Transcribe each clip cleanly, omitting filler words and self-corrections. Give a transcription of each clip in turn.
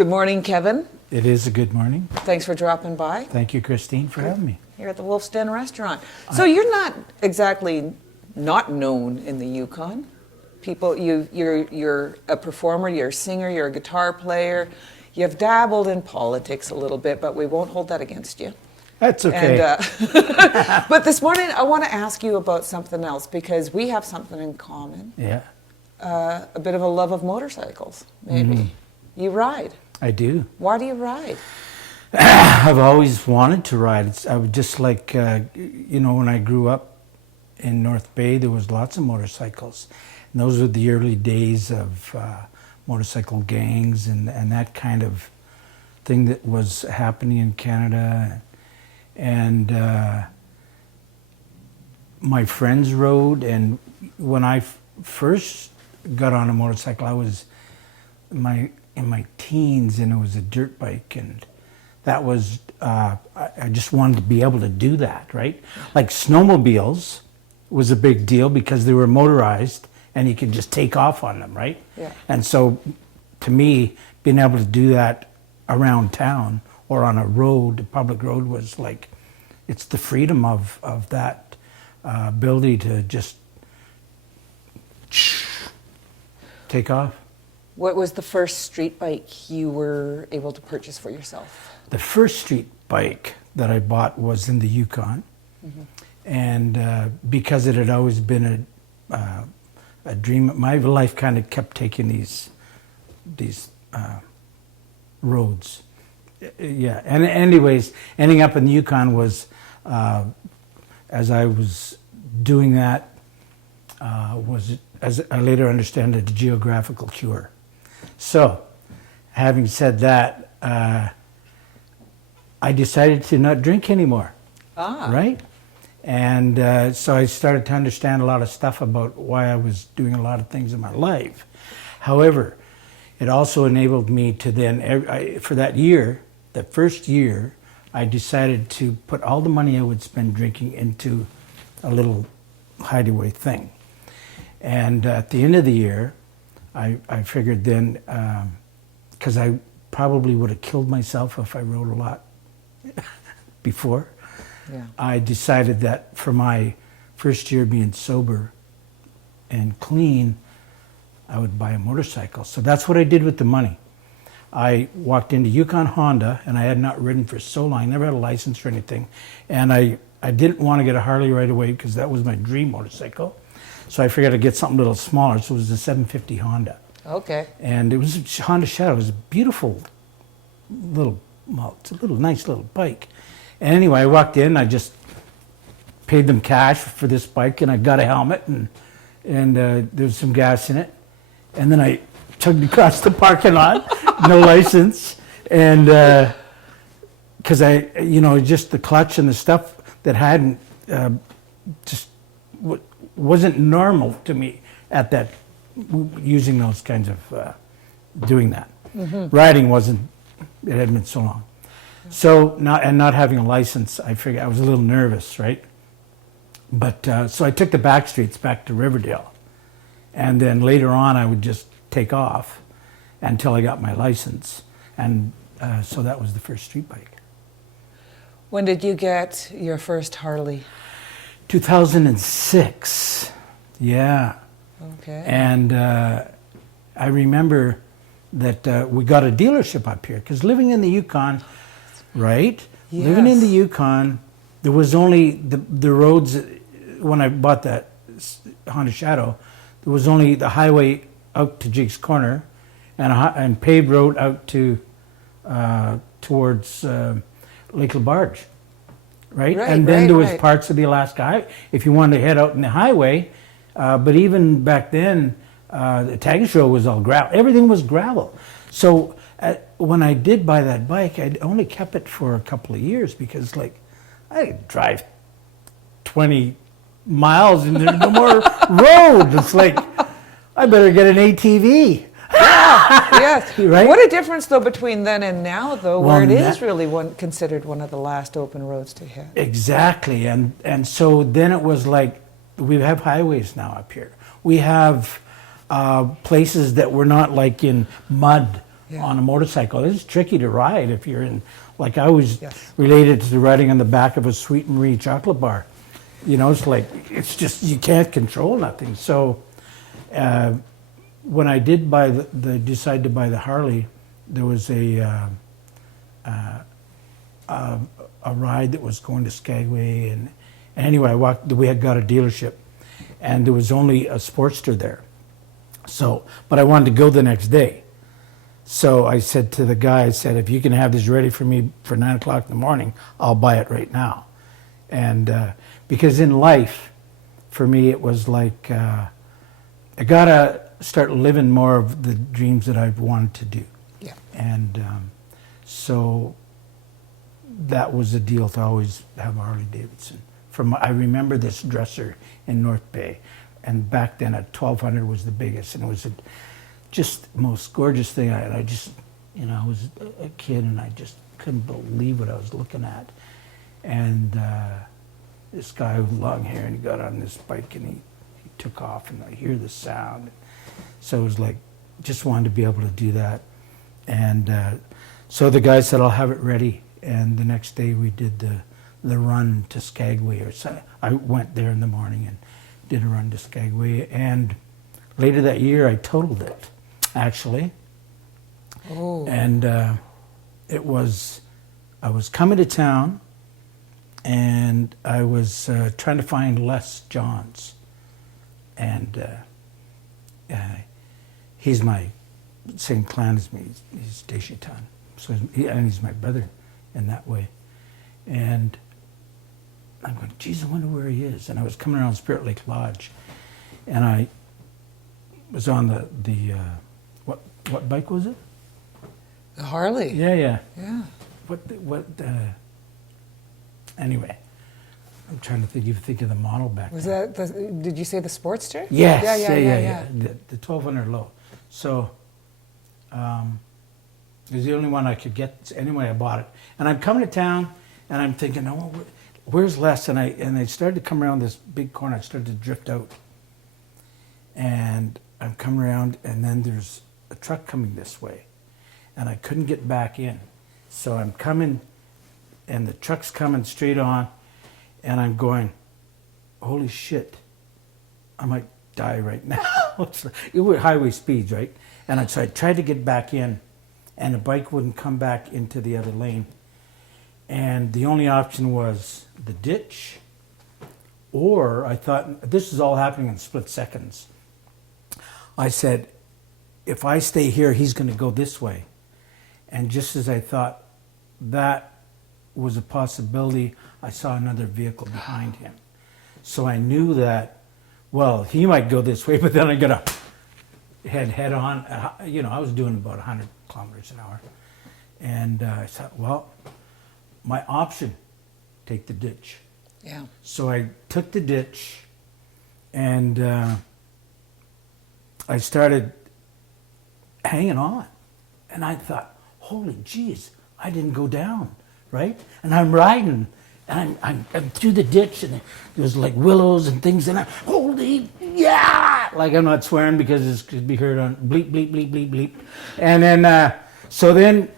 Good morning, Kevin. It is a good morning. Thanks for dropping by. Thank you, Christine, for having me. Here at the Wolf's Den restaurant. So you're not exactly not known in the Yukon. People, you're a performer, you're a singer, you're a guitar player. You've dabbled in politics a little bit, but we won't hold that against you. That's okay. And, but this morning I want to ask you about something else because we have something in common. Yeah. A bit of a love of motorcycles, maybe. Mm-hmm. You ride. I do. Why do you ride? I've always wanted to ride. I would just like, when I grew up in North Bay, there was lots of motorcycles. And those were the early days of motorcycle gangs and that kind of thing that was happening in Canada. And my friends rode, and when I first got on a motorcycle, I was in my teens, and it was a dirt bike, and that was I just wanted to be able to do that, right? Like snowmobiles was a big deal because they were motorized and you could just take off on them, right? Yeah. And so to me, being able to do that around town or on a road, a public road, was like, it's the freedom of that ability to just take off. What was the first street bike you were able to purchase for yourself? The first street bike that I bought was in the Yukon. Mm-hmm. And because it had always been a dream, my life kind of kept taking these roads. Yeah, and anyways, ending up in the Yukon was, as I was doing that, was, as I later understand it, a geographical cure. So, having said that, I decided to not drink anymore. Right? And so I started to understand a lot of stuff about why I was doing a lot of things in my life. However, it also enabled me to then, for that year, the first year, I decided to put all the money I would spend drinking into a little hideaway thing. And at the end of the year, I figured then, because I probably would have killed myself if I rode a lot before, yeah. I decided that for my first year being sober and clean, I would buy a motorcycle. So that's what I did with the money. I walked into Yukon Honda, and I had not ridden for so long. I never had a license or anything. And I didn't want to get a Harley right away because that was my dream motorcycle. So I figured I'd get something a little smaller. So it was a 750 Honda. Okay. And it was a Honda Shadow. It was a beautiful little, well, it's a nice little bike. And anyway, I walked in, I just paid them cash for this bike, and I got a helmet, and there was some gas in it. And then I chugged across the parking lot, no license. And because just the clutch and the stuff that hadn't, just wasn't normal to me at that, using those kinds of, doing that. Mm-hmm. Riding wasn't, it had been so long. So, not having a license, I figured I was a little nervous, right? But, so I took the back streets back to Riverdale. And then later on, I would just take off until I got my license. And so that was the first street bike. When did you get your first Harley? 2006, yeah. Okay. And I remember that we got a dealership up here, because living in the Yukon, right? Yes. Living in the Yukon, there was only the roads. When I bought that Honda Shadow, there was only the highway out to Jig's Corner, and paved road out to towards Lake LaBarge, right? And then there was parts of the Alaska Highway if you wanted to head out in the highway. But even back then, the Tagus Road was all gravel. Everything was gravel. So when I did buy that bike, I only kept it for a couple of years because, like, I could drive 20 miles and there's no more road. It's like, I better get an ATV. Yes. Right? What a difference, though, between then and now, though, where it is really considered one of the last open roads to hit. Exactly. And so then it was like, we have highways now up here. We have places that we're not like in mud Yeah. on a motorcycle. It's tricky to ride if you're in, like I was Yes. related to riding on the back of a Sweet Marie chocolate bar. You know, it's like, it's just, you can't control nothing. So when I did buy decide to buy the Harley, there was a ride that was going to Skagway, and anyway, we had got a dealership, and there was only a Sportster there. So, but I wanted to go the next day. So I said to the guy, I said, if you can have this ready for me for 9 o'clock in the morning, I'll buy it right now. And because in life, for me, it was like, I gotta start living more of the dreams that I've wanted to do. Yeah. And so that was the deal, to always have a Harley Davidson. I remember this dresser in North Bay, and back then a 1200 was the biggest, and it was just the most gorgeous thing. I just, you know, I was a kid, and I just couldn't believe what I was looking at. And this guy with long hair, and he got on this bike, and he took off, and I hear the sound. So it was like, just wanted to be able to do that. And so the guy said, I'll have it ready. And the next day we did the run to Skagway. I went there in the morning and did a run to Skagway. And later that year I totaled it, actually. Oh. And I was coming to town, and I was trying to find Les Johns. And he's my same clan as me. He's Deshitan. So and he's my brother in that way. And I'm going, geez, I wonder where he is. And I was coming around Spirit Lake Lodge, and I was on the what bike was it? The Harley. Yeah. Yeah. Anyway, I'm trying to think of the model back Was then. that did you say the Sportster? Yes, Yeah. the 1200 low. So it was the only one I could get. Anyway, I bought it, and I'm coming to town, and I'm thinking, oh, where's Les? And I started to come around this big corner. I started to drift out, and I'm coming around, and then there's a truck coming this way, and I couldn't get back in. So I'm coming, and the truck's coming straight on, and I'm going, holy shit, I might die right now. It was highway speeds, right? And so I tried to get back in, and the bike wouldn't come back into the other lane. And the only option was the ditch, or I thought, this is all happening in split seconds. I said, if I stay here, he's going to go this way. And just as I thought that was a possibility, I saw another vehicle behind him. So I knew that, well, he might go this way, but then I'm going to head on. You know, I was doing about 100 kilometers an hour. And I thought, well, my option, take the ditch. Yeah. So I took the ditch, and I started hanging on. And I thought, holy jeez, I didn't go down, right? And I'm riding, and I'm through the ditch, and there was like willows and things, and I'm, holy, yeah! Like, I'm not swearing because it could be heard on bleep, bleep, bleep, bleep, bleep. And then, so then,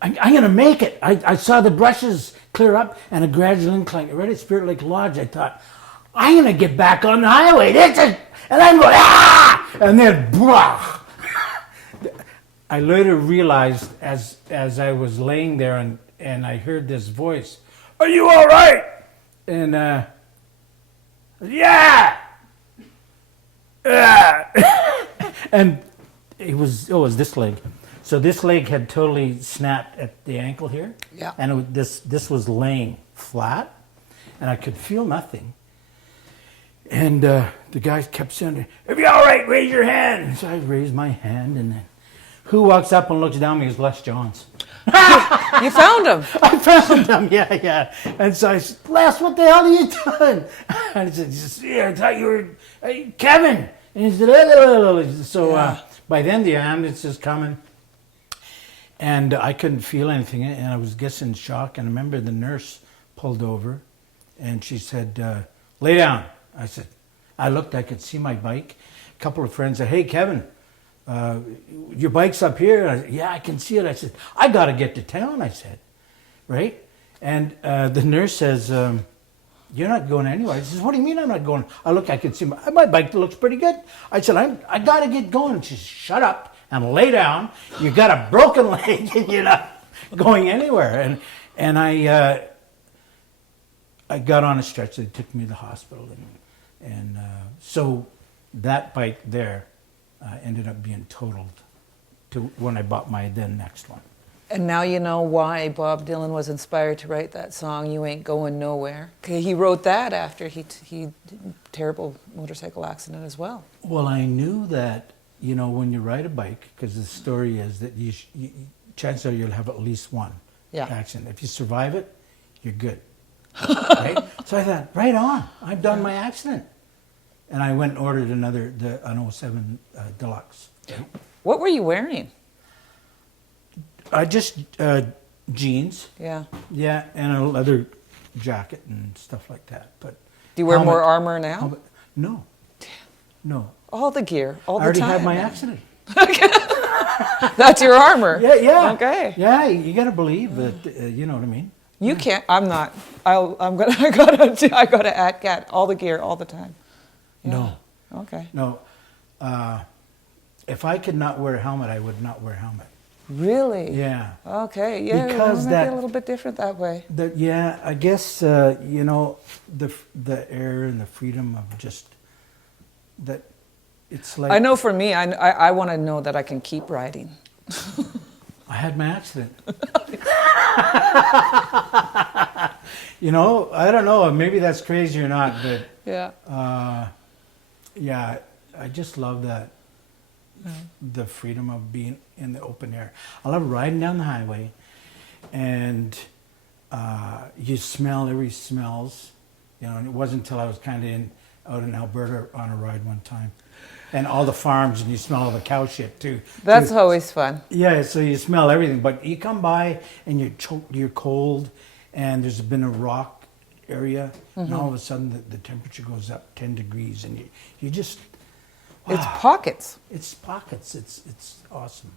I'm going to make it. I saw the brushes clear up and a gradual incline. Right at Spirit Lake Lodge, I thought, I'm going to get back on the highway. And I'm going, ah! And then, blah! I later realized as I was laying there and I heard this voice, are you all right? And, yeah! And it was this leg. So this leg had totally snapped at the ankle here. Yeah. And this was laying flat, and I could feel nothing. And the guy kept saying, if you're all right, raise your hand. So I raised my hand, and then who walks up and looks down at me is Les Johns. You found him. I found him, yeah. And so I said, Les, what the hell are you doing? And he said, yeah, I thought you were Kevin. And he said, so Yeah. by then the ambulance is coming. And I couldn't feel anything, and I was guessing shock. And I remember the nurse pulled over, and she said, lay down. I said, I looked, I could see my bike. A couple of friends said, hey, Kevin, your bike's up here. I said, yeah, I can see it. I said, I got to get to town, I said, right? And the nurse says, you're not going anywhere. I says, what do you mean I'm not going? I can see my bike looks pretty good. I said, I got to get going. She says, shut up and lay down. You got a broken leg and you're not going anywhere. And I got on a stretcher. They took me to the hospital. And so that bike there ended up being totaled to when I bought my then next one. And now you know why Bob Dylan was inspired to write that song, You Ain't Going Nowhere. 'Kay, he wrote that after he did a terrible motorcycle accident as well. Well, I knew that, when you ride a bike, because the story is that chances are you'll have at least one accident. If you survive it, you're good. Right? So I thought, right on, I've done my accident. And I went and ordered an 07 Deluxe. What were you wearing? Just jeans. Yeah. Yeah, and a leather jacket and stuff like that. But do you wear more armor now? No. No. All the gear, all the I already time. had my accident. That's your armor. Yeah. Okay. Yeah, you got to believe that. You know what I mean? You can't. I'm not. I gotta ATCAT all the gear all the time. Yeah. No. Okay. No. If I could not wear a helmet, I would not wear a helmet. Really? Yeah. Okay. Yeah. Because it might be a little bit different that way. I guess the air and the freedom of just that. It's like I know for me, I want to know that I can keep riding. I had my accident. I don't know. Maybe that's crazy or not, but Yeah. yeah, I just love that. The freedom of being in the open air. I love riding down the highway, and you smell every smells. And it wasn't until I was kind of out in Alberta on a ride one time, and all the farms, and you smell all the cow shit too. That's always fun. Yeah, so you smell everything, but you come by and you're choked, you're cold, and there's been a rock area, and all of a sudden the temperature goes up 10 degrees, and you just. Wow. It's pockets. It's pockets. It's awesome.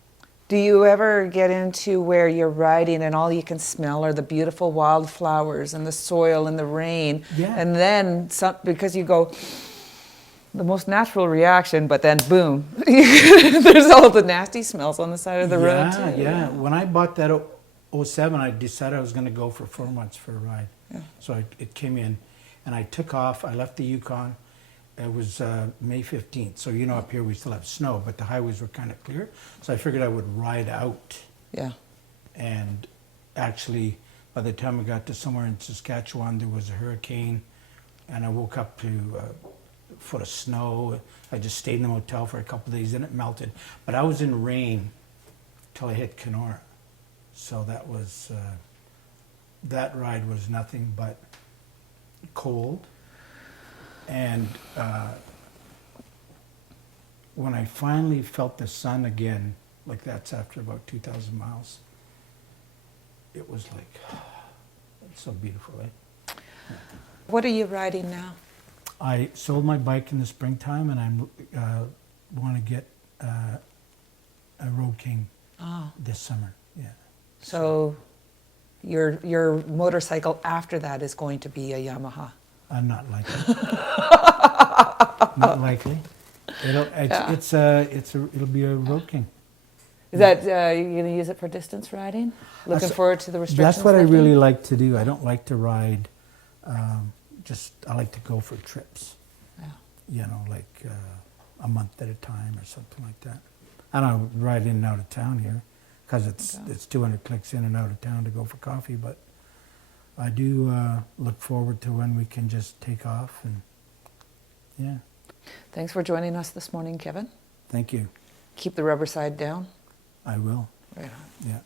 Do you ever get into where you're riding and all you can smell are the beautiful wildflowers and the soil and the rain? Yeah. And then because you go, the most natural reaction, but then boom, there's all the nasty smells on the side of the road too. Yeah. When I bought that 07, I decided I was going to go for 4 months for a ride. Yeah. So it came in, and I took off. I left the Yukon. It was May 15th, so up here we still have snow, but the highways were kind of clear. So I figured I would ride out. Yeah. And actually, by the time I got to somewhere in Saskatchewan, there was a hurricane, and I woke up to a foot of snow. I just stayed in the motel for a couple of days, then it melted. But I was in rain till I hit Kenora. So that ride was nothing but cold. And when I finally felt the sun again, like that's after about 2,000 miles, it was like, it's so beautiful, eh? Yeah. What are you riding now? I sold my bike in the springtime, and I want to get a Road King this summer. Yeah. So your motorcycle after that is going to be a Yamaha. Not likely. Not likely. It'll be a Road King. Is that you're going to use it for distance riding? Looking forward to the restrictions? That's what I really like to do. I don't like to ride. I like to go for trips. Yeah. Like a month at a time or something like that. I don't ride in and out of town here because it's 200 clicks in and out of town to go for coffee, but I do look forward to when we can just take off, and yeah. Thanks for joining us this morning, Kevin. Thank you. Keep the rubber side down. I will. Right on. Yeah.